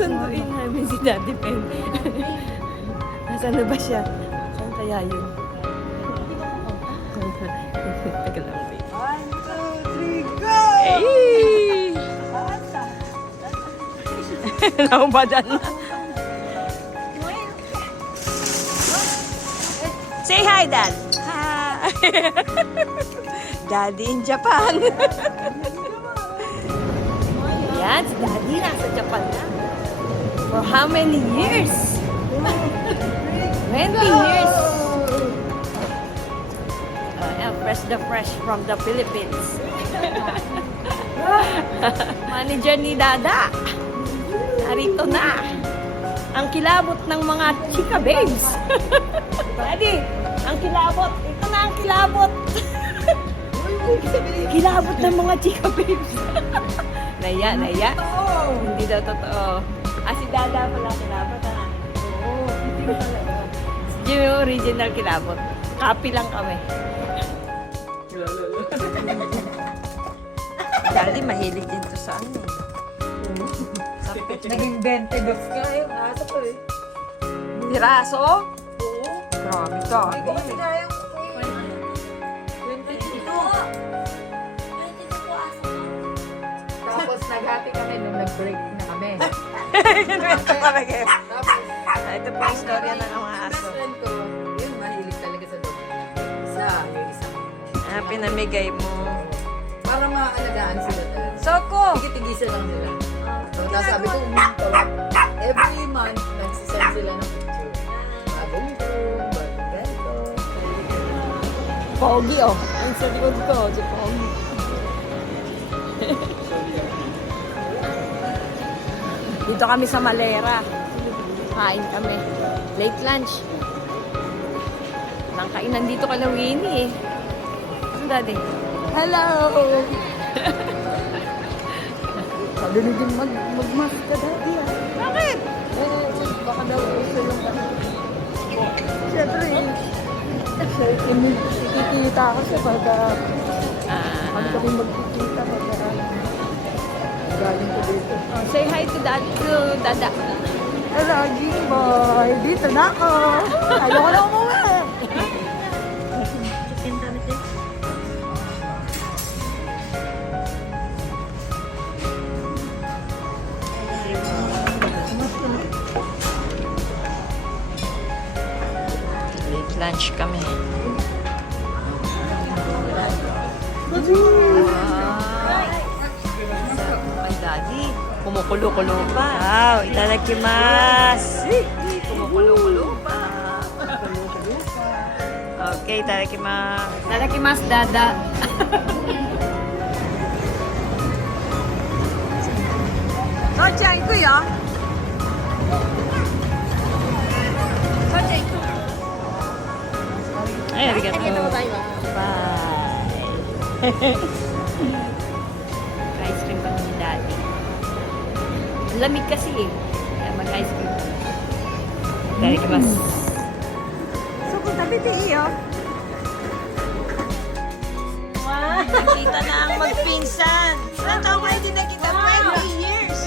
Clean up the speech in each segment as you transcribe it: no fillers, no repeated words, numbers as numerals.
Susunduin namin si Daddy Pen. Nasaan na ba siya? Saan kaya yun? Tagal lang, babe. 1, 2, 3, go! Hey! Naubadan na. Say hi, Dad. Hi. Daddy in Japan. Yan, si Daddy nasa Japan na. For how many years? 20 years. Fresh from the Philippines. Manager ni Dada. Narito na. Ang kilabot ng mga chika babes. Daddy, ang kilabot. Ito na ang kilabot. Kilabot ng mga chika babes. Naya. Hindi daw totoo. Si Dada pala kilabot, ha? Oo, hindi pala. Yung original kilabot. Copy lang kami. Daddy, mahilig din to sa ano. Naging 20 bucks ka yung aso ko eh. Piraso? Oo. Grabe ka. Hindi ko kasi kaya yung 22. Tapos naghati kami nung nag-break na kami. Ito kami kayo. Tapos, Ito po yung istorya ng mga best aso. friend ko, yun, mahilig talaga sa dog. Yung isa. Pinamigay mo. Para maalagaan sila talaga. Soko! Tigit-tigisan lang nila. So, nasabi ko, every month, nagsisend sila ng picture. Bagong room, bagong ganito. Pogi, oh. Ang sa likod ko, si Pogi. Dito kami sa Malera. Kain kami. Late lunch. Nang kainan dito kay Winnie, eh. Ano, Daddy? Hello! Sabi na din mag-mask ka, Daddy, ah. Bakit? Baka daw uso yung ano. Siyempre, ikikita kasi pagka kami magkikita pagka galing ko dito. Say hi to Dada. Lagi, boy. Dito na ako. Ayoko na umuwi. Late lunch kami. Ang daddy, kumukulo-kulo pa. Wow, itadakimasu. Kumukulo-kulo pa. Okay, itadakimasu. Itadakimasu, Dada. Socha, ito ya. Socha, ito. Ay, arigato. Bye. Ice cream pa ni Daddy. Lamig kasi eh. Kaya mag-ice cream. Itadakimasu. So, kung tabi iyo. Wow! Nakita na ang magpinsan. Saan taong kayo din nakita? 20 years.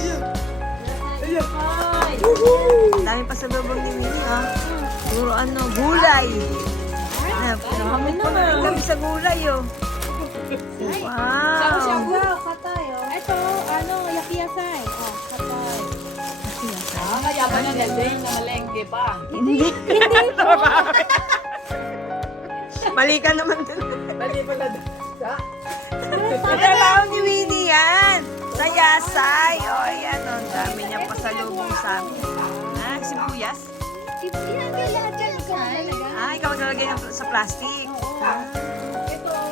Dami pa sa babang ni Winnie, ha? Puro ano, gulay. Nakamit ko na rin kami sa gulay, oh. Wow! Ito, ano, yakiyasay. Oh, katay. Mayaman na nandun na malengke pa. Hindi. Mali ka naman din. Mali pala doon. Trabaho ni Winnie yan. Sa Yasay. O, ayan. O, ang dami niyang pasalubong sa amin. Sibuyas? Ilagay lahat yan. Ikaw talaga. Ikaw maglalagay sa plastic.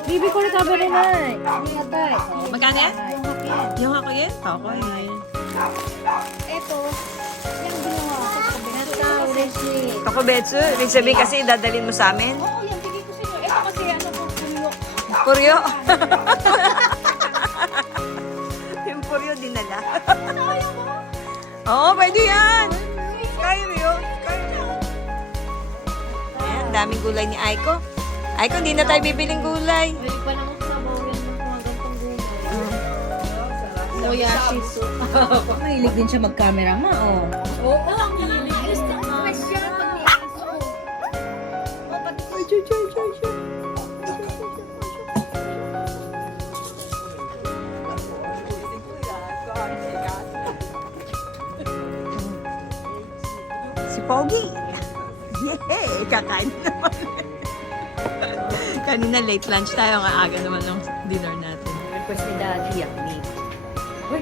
Bibi ko rin kaba rin ay. Atay. Magkano yan? Yung hakyan. Yung ako yun? Ako yun. Ito, yung ginawa ko sa kabinete. Tokobetsu? Ibig sabihin kasi dadalhin mo sa amin? Oo, yan. Bigay ko sa'yo. Ito kasi ano po, puno. Puryo? Yung puryo dinala. Sayang mo. Oo, pwede yan. Kayo yun. Ayan, daming gulay ni Aiko. Aiko, hindi na tayo bibiling gulay. Bili pa lang ako sa bawin ng mga gantong gulay. Kuya Sis. Mahilig din siya mag-camera ma, oh. Oo. Si Pogi. Yay! Kakain na naman. Kanina late lunch tayo. Ang aga naman ng dinner natin. Request ni Daddy, yummy. Uy,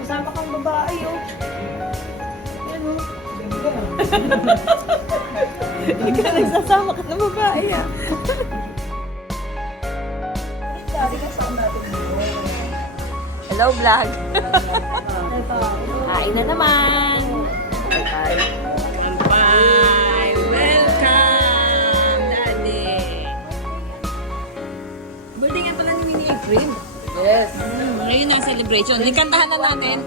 kasama kang babae, oh. Ano? Ikaw nagsasama ka ng babae, ah. Hello, vlog. Kain na naman. Bye. Welcome, Daddy. Birthday nga pala ni Winnie April. Yes. Ngayon na celebration. Ikantahan na natin.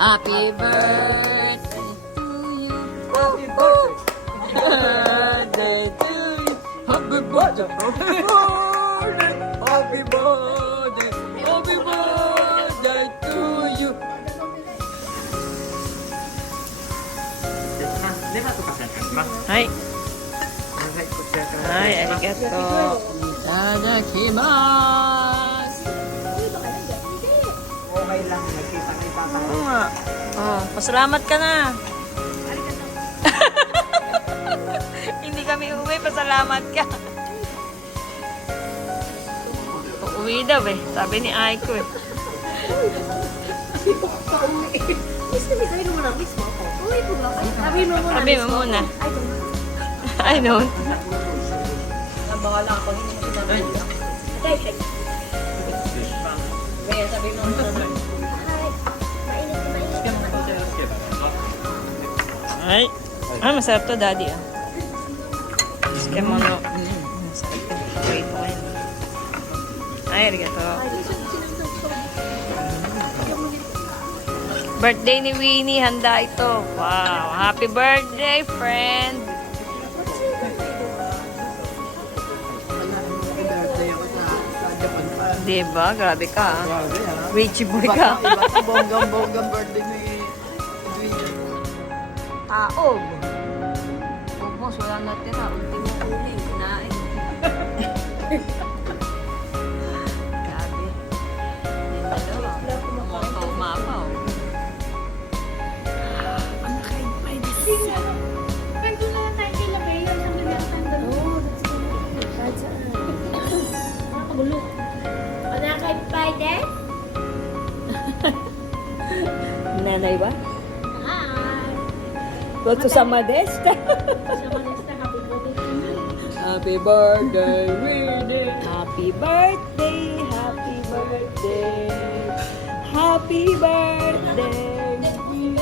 Happy birthday to you. Happy birthday. Birthday to you. Happy birthday. Happy birthday. Happy birthday to you. Hi. Hi, arigato. Itadakimasu. Okay lang, nagkita-kita tayo. Oo nga. Oh, pasalamat ka na. Hindi kami uwi, pasalamat ka. Uuwi daw eh. Sabi ni Aiko eh. Sabi mo muna. I know. Bahala ako, hindi mo sinabi. Kaya sabi mo muna. Ay. Masarap to, Daddy. Ah. Tsukemono. Masarap to. Wait ko yan. Ay, arigato. Birthday ni Winnie, handa ito. Wow, happy birthday, friend. Diba? Grabe ka. Ah. Richie boy ka. Iba sa bonggang birthday ni Junior. Taog. Ubos, wala natira. Ultimo uli. Kinain. Grabe. Yan dalawa. Umapaw-umapaw. Ang privacy. Nanay ba? Go to Samadesta. Happy birthday, Winnie. Happy birthday, happy birthday. Happy birthday, Winnie.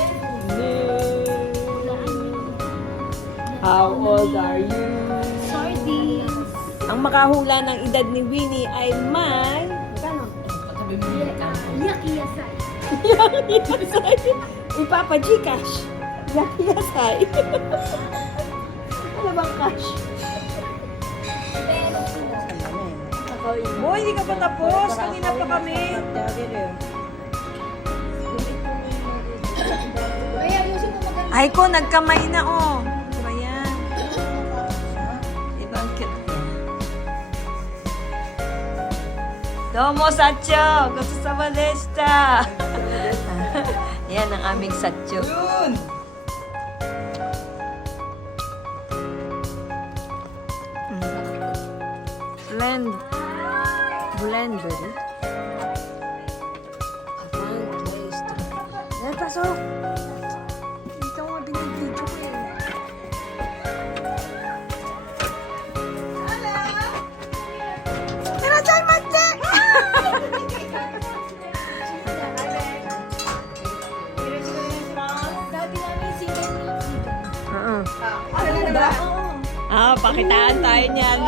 How old are you? Sardines. Ang makahula ng edad ni Winnie ay may... Yakiyasai. Yakiyasai. Ipapa Gcash. Yakiyasai. Ano bang cash? Boy, hindi ka pa tapos. Kanina pa kami. Ay ko, nagkamay na oh. Ano ba yan? Ibang cute. Domo, Satcho! Gusto sa Malesta! Yan ang aming Satcho. Yun! Blender. Yan, pasok! Ito nga binibidyo ko eh. Pakitaan tayo niyan.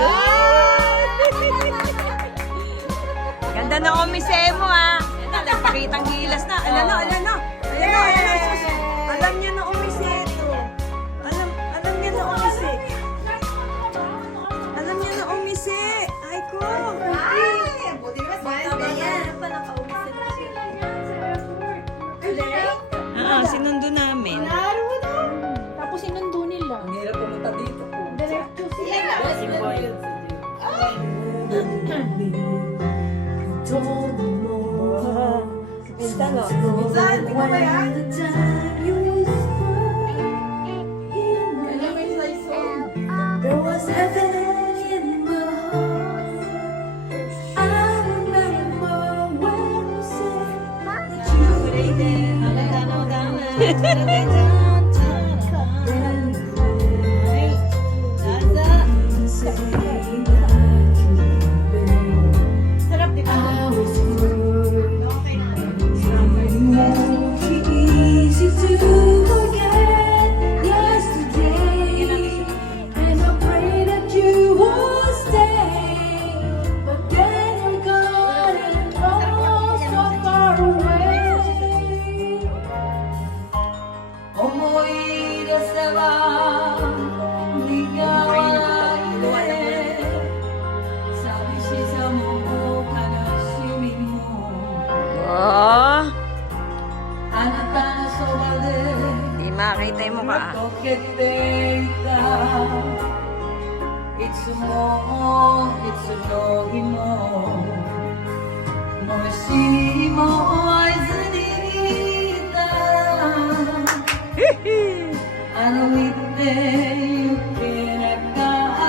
Ganda ng omise mo ah. Yan na, nagpakitang gilas na. Alam na. Sus. Alam niya na omise ito. Alam niya na omise. Alam niya na omise. Ay ko. Buti na ba? Yan. sinundo namin. Tapos sinundo nila. Ang hirap pumunta dito po. Diretso sila. Si Boy. Minsan, no? Minsan, di ko ba yan? There was heaven in my heart. I remember when you said that you would Sarap, di ba? I was worried. Easy to forget yesterday, and I pray that you would stay. But then you're gone and oh, so far away. 思い出せば苦笑いで、寂しさも悲しみも。 Oh, あなたのそばで di makita yung mukha. 溶けていたいつもいつの日ももしも会えずにいたあの見てゆけなか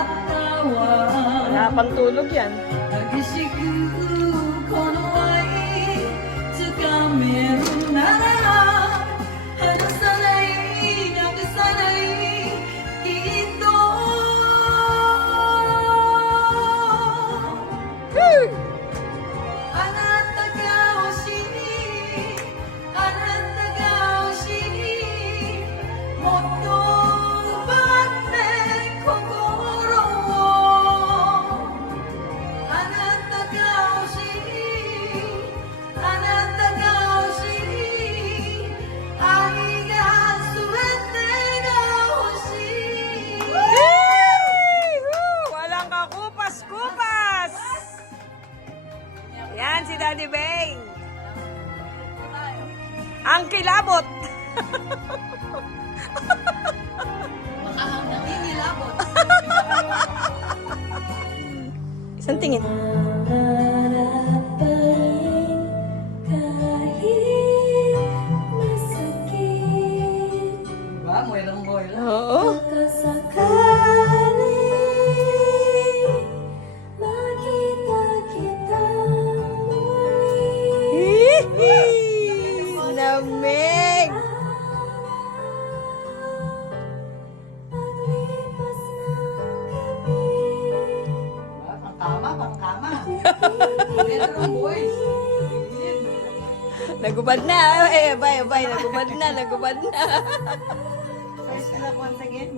ったわ Wala pang tulog yan. 激しくこの愛掴めるなら離さないなくさないきっとあなたが欲しいあなたが欲しいもっと奪って心をあなたが欲しいあなたが欲しい愛が全てが欲しい Walang kakupas-kupas! Yan si Daddy Bang. Ang kilabot. Isang tingin. kahit masakit Diba? Moirang-moir. Oo. Sakali makita kita muli Hihi! Lamig! paglipas ng gabi Diba? Pangkama, pangkama. Bedroom boys. Nagubad na. Eh, abay. Nagubad na. First love once again.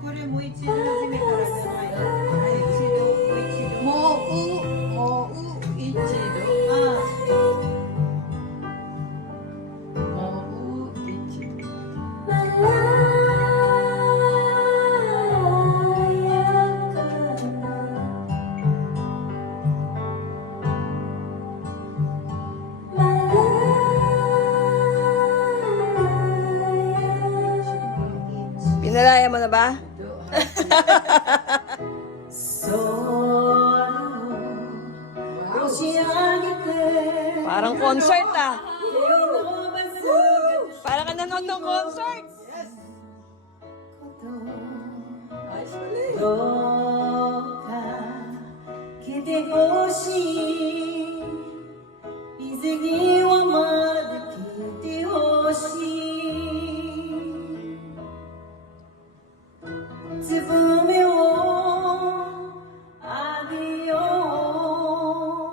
これもう一度初めからじゃない。一度、もう一度。もう一度。もう一度。 malaya ka na Pinalaya mo na ba? Parang concert ah. Parang ka nanood ng concert. どうか来てほしい水際まで来てほしいつぶめを浴びよ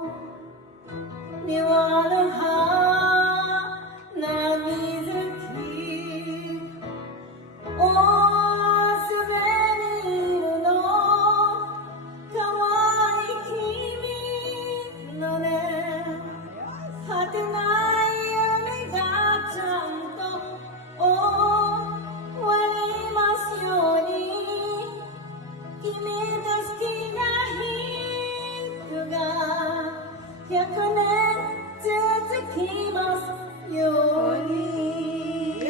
う庭の花水木おすべにいるのかわいい君のね果てない夢がちゃんと終わりますように君と好きな人が100年続きますように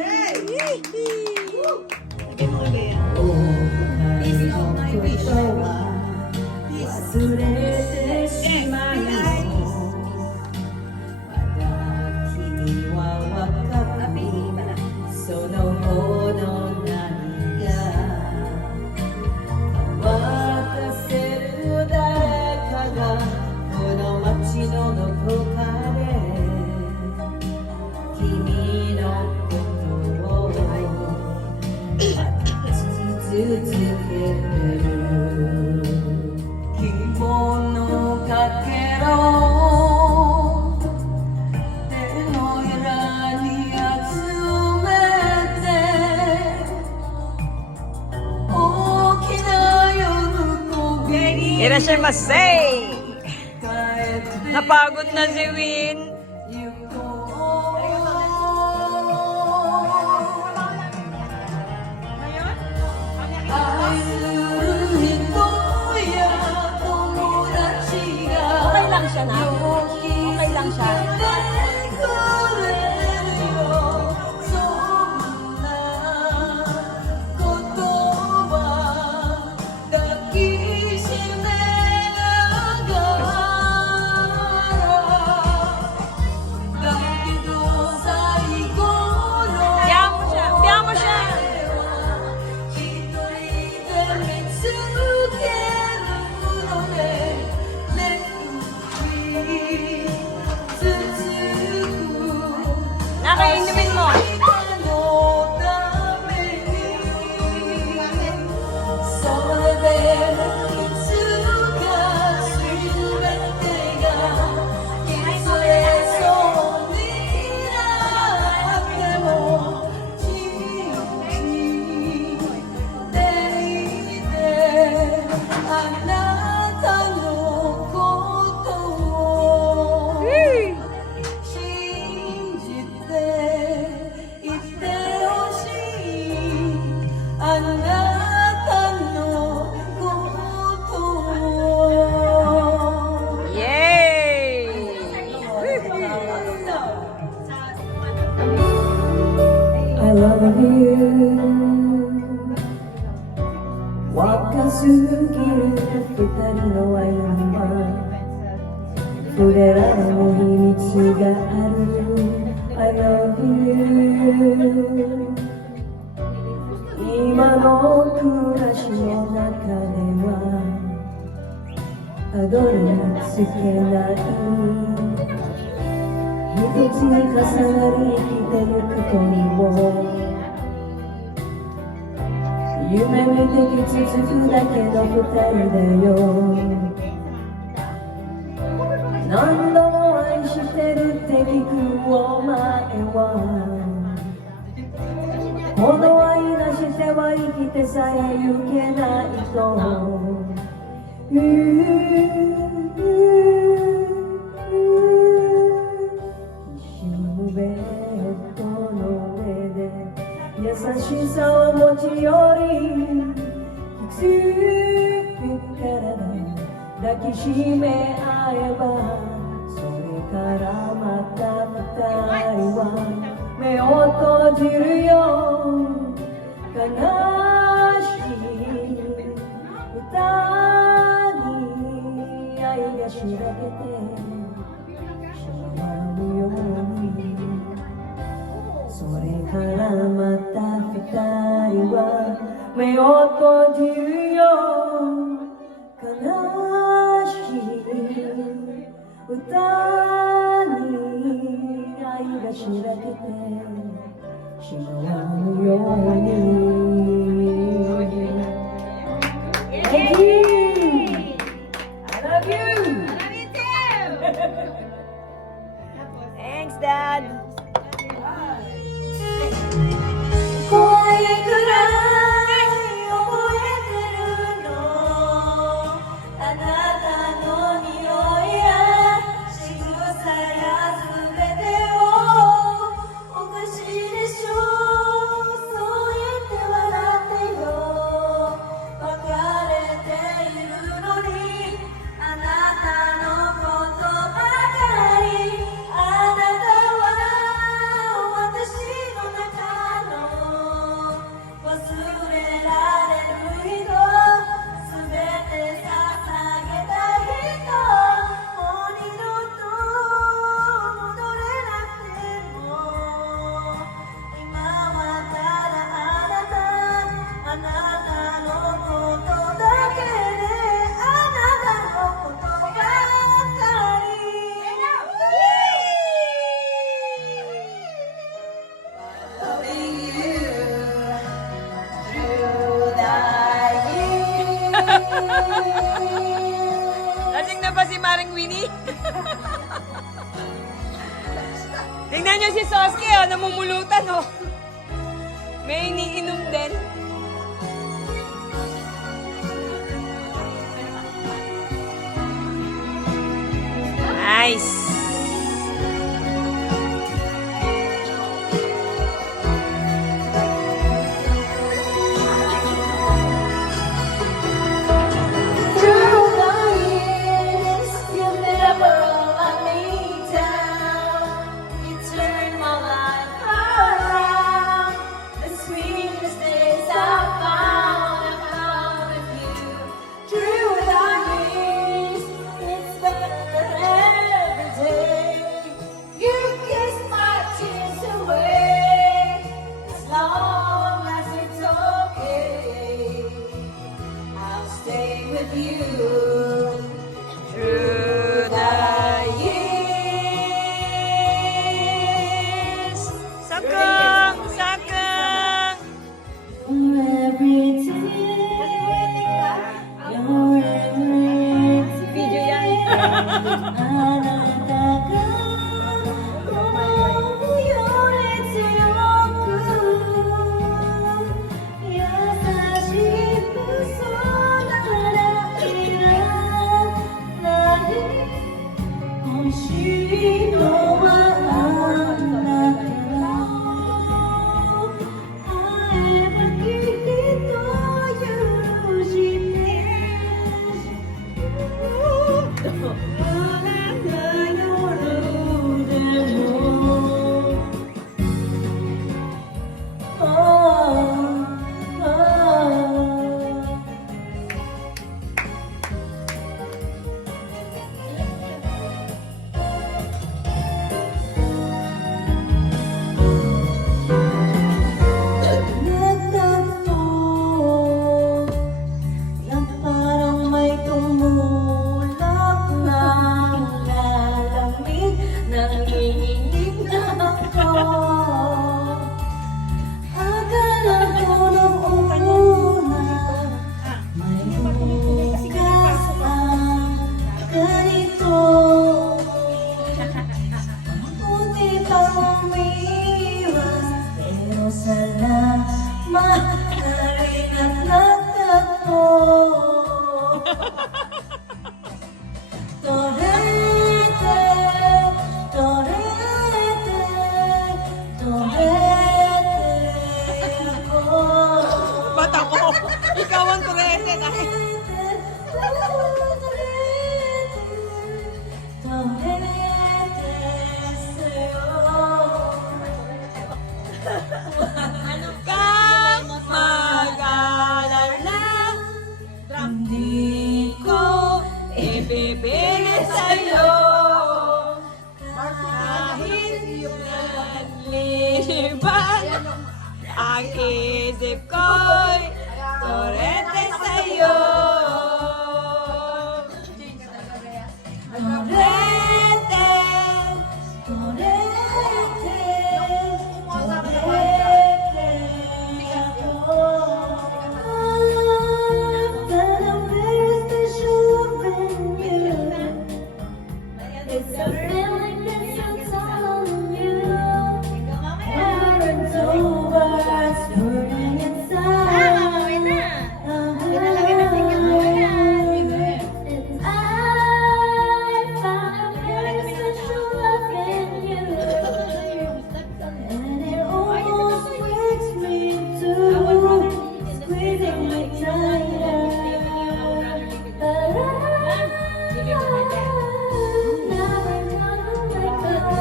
Irashimasei! Napagod na si Win. Okay lang siya na. Okay lang siya. Biyahan mo siya! Biyahan mo siya! Nakainumin mo! Yay! I love you 若すぎる二人の愛には触れられぬ秘密がある I love you 今の暮らしの中ではたどり着けない一つに重なり生きてゆく恋を夢見てき続くだけの二人だよ何度も愛してるって聞くお前はこの愛なしでは生きてさえゆけないとベッドの上で優しさを持ち寄りきつく体抱きしめ合えばそれからまた二人は目を閉じるよ悲しい歌に愛がしらけてしまうようにそれからまた二人は目を閉じるよ悲しい歌に愛がしらけてしまうように Thank you! I love you! Thanks, Dad! 怖いくらい覚えてるのあなたの匂いや仕草やすべてをおかしいでしょそう言って笑ってよ別れているのにあなたのことばかりあなたは私の中の忘れられる人すべて捧げた人もう二度と戻れなくても今はただあなたのことだけであなたのことばかりLoving you through the years. Lasing na ba si Maring Winnie? Tingnan niyo si Soski, oh, namumulutan, oh. May iniinom din. guys. Through the years, you never let me down. You turned my life around. The sweetest days I found with you. Through the years, it's better every day. You kissed my tears away. As long as it's okay, I'll stay with you through the years. Sakang! Sakang! Every day, you're everything. Video yan. Parang may tumulak ng lalamig, nanginginig na ako. Akala ko nung una, may bukas ang ganito. Buti pang umiwas, pero salamat na rin at nagtagpo. Torete, torete, torete ako. Ba't ako? Ikaw ang turete dahil. Torete sa'yo. Kang mag-alala, hindi ko ibibigay sa'yo. Kahit nagliliban, ang isip ko'y turete sa'yo. Torete, torete, torete ako. That I'm very special when you. It's a feeling that's on you. Words over, burning inside. And I found a very special love in you. And it almost breaks me too, squeezing me tighter. But I'm never gonna let go.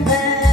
But